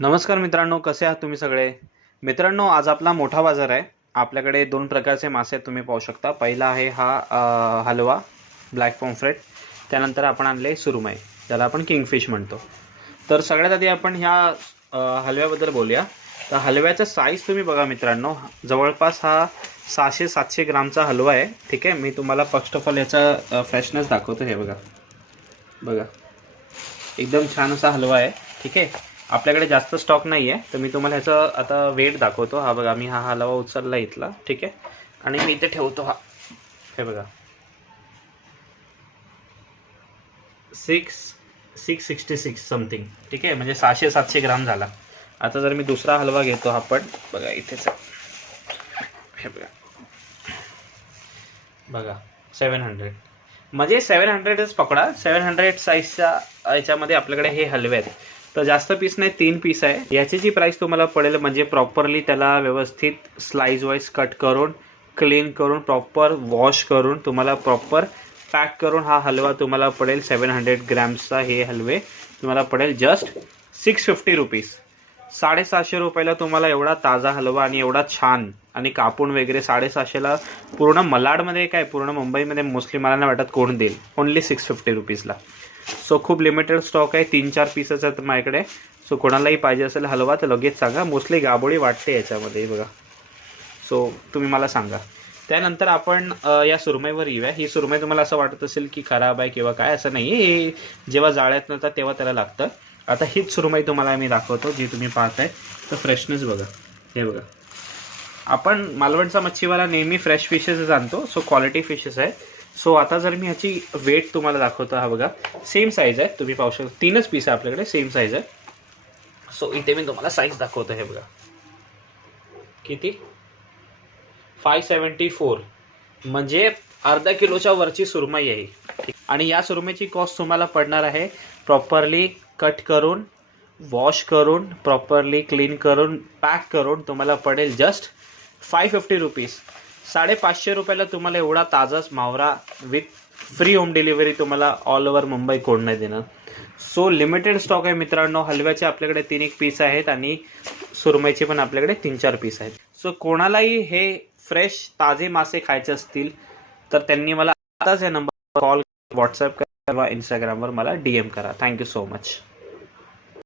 नमस्कार मित्रांनो, कसे आहात तुम्ही सगळे? मित्रांनो, आज आपला मोठा बाजार आहे. आपल्याकडे दोन प्रकारचे मासे तुम्ही पाहू शकता. पहिला आहे हा हलवा ब्लॅक पॉम्फ्रेट. त्यानंतर आपण आणले सुरमई, ज्याला आपण किंगफिश म्हणतो. तर सगळ्यात आधी आपण ह्या हलव्याबद्दल बोलूया. तर हलव्याचा साईज तुम्ही बघा मित्रांनो, जवळपास हा 600-700 ग्रामचा हलवा आहे. ठीक आहे, मी तुम्हाला फर्स्ट ऑफ ऑल याचा फ्रेशनेस दाखवतो. हे बघा बघा, एकदम छान असा हलवा आहे. ठीक आहे, आपल्याकडे जास्त स्टॉक नाही आहे, तर मी तुम्हाला ह्याचं आता वेट दाखवतो. हा बघा, मी हा हलवा उचलला इथला. ठीक आहे, आणि मी इथे ठेवतो. हा हे बघा, 666 समथिंग. ठीक आहे, म्हणजे 600-700 ग्राम झाला. आता जर मी दुसरा हलवा घेतो, आपण बघा इथेच हे बघा बघा 700, म्हणजे 700च पकडा. 700 साईजच्या याच्यामध्ये आपल्याकडे हे हलवे आहेत. तर जास्त पीस नाही, 3 पीस आहे. याची जी प्राइस तुम्हाला पडेल, म्हणजे प्रॉपरली त्याला व्यवस्थित स्लाइस वाईज कट करून, क्लीन करून, प्रॉपर वॉश करून, तुम्हाला प्रॉपर पॅक करून हा हलवा तुम्हाला पडेल 700 ग्रॅम्सचा. हे हलवे तुम्हाला पडेल जस्ट 650 रुपीज. 750 रुपयाला तुम्हाला एवढा ताजा हलवा आणि एवढा छान आणि कापून वगैरे 750ला पूर्ण मलाडमध्ये, काय पूर्ण मुंबईमध्ये मोस्टली मला नाही वाटत कोण देईल. ओनली 650 रुपीजला. सो खूप लिमिटेड स्टॉक आहे, 3-4 पीसेस आहेत माझ्याकडे. सो कोणालाही पाहिजे असेल हलवा तर लगेच सांगा. मोस्टली गाबोळी वाटते याच्यामध्ये बघा. सो तुम्ही मला सांगा. त्यानंतर आपण या सुरमईवर येऊया. ही सुरमई तुम्हाला असं वाटत असेल की खराब आहे किंवा काय, असं नाही. हे जेव्हा जाळ्यात नव्हतं तेव्हा त्याला लागतं. आता हीच सुरमई तुम्हाला मी दाखवतो, जी तुम्ही पाहताय. तर फ्रेशनेस बघा, हे बघा. आपण मालवणचा मच्छीवाला नेहमी फ्रेश फिशेस आणतो, सो क्वालिटी फिशेस आहे. सो आता जर मी ह्याची वेट तुम्हाला दाखवतो. हा बघा, सेम साईज आहे, तुम्ही पाहू शकता. 3च पीस आहे आपल्याकडे, सेम साईज आहे. सो इथे मी तुम्हाला साईज दाखवतो. हे बघा किती, 574, म्हणजे अर्धा किलोच्या वरची सुरमई आहे. आणि या सुरमईची कॉस्ट तुम्हाला पडणार आहे, प्रॉपरली कट करून, वॉश करून, प्रॉपरली क्लीन करून, पॅक करून तुम्हाला पडेल जस्ट 550 रुपीज. 550 रुपयाला तुम्हाला एवढा ताजाच मावरा विथ फ्री होम डिलिव्हरी तुम्हाला ऑल ओव्हर मुंबई कोण नाही देणार. सो लिमिटेड स्टॉक आहे मित्रांनो. हलव्याचे आपल्याकडे 3-1 पीस आहेत आणि सुरमईचे पण आपल्याकडे 3-4 पीस आहेत. सो कोणालाही हे फ्रेश ताजे मासे खायचे असतील तर त्यांनी मला आताच या नंबरवर कॉल, व्हॉट्सअप किंवा इंस्टाग्रामवर मला DM करा. Thank you so much.